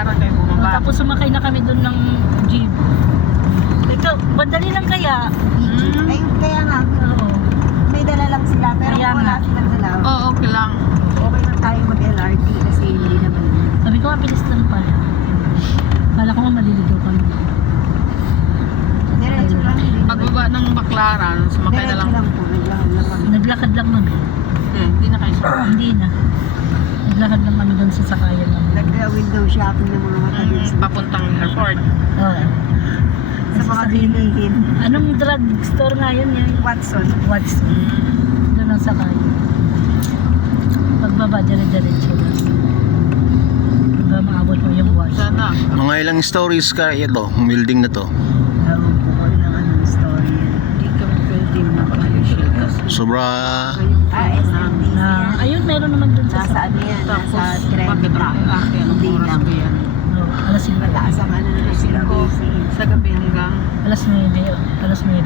Baklaran kayo bumaba. Tapos sumakay na kami doon ng jeep. Ikaw, madali lang kaya? Ayun, kaya nga. Oo. May dala lang sila, pero Kaya kung wala nga. silang dala, Oo, okay lang. okay lang tayo mag-LRT kasi hindi naman. Sabi ko, mabilis lang pala. Kala ko nga maliligaw kami. Diretso lang. Pagbaba ng Baklaran, sumakay na Diretso lang. lang po. Naglakad lang kami. Hindi na kayo sumakay. Hindi na. Naglakad lang kami doon sa sakayan lang. Nag-window shopping ng mga matalis. Papuntang airport. Oo. Sa mga bilihin. Anong drug store nga yun? Watson. What's doon ang sakay. Pagbaba, dire-diretso lang. Hanggang maabot mo yung watch. Sana. Mga ilang stories ka ito, ang building na to. Ewan po ko lang anong story. Hindi kami pwede makalisya kasi Sobra. SMDC Na, ayun, meron naman doon sa Nasa ano yan? tapos Nasa trend bakit track. lalaki? Anong Hindi oras lang. ba yan? Oh, alas 5. Mataas ang ano na Singko. SMDC. Sa gabi hanggang Alas 9. Alas 9.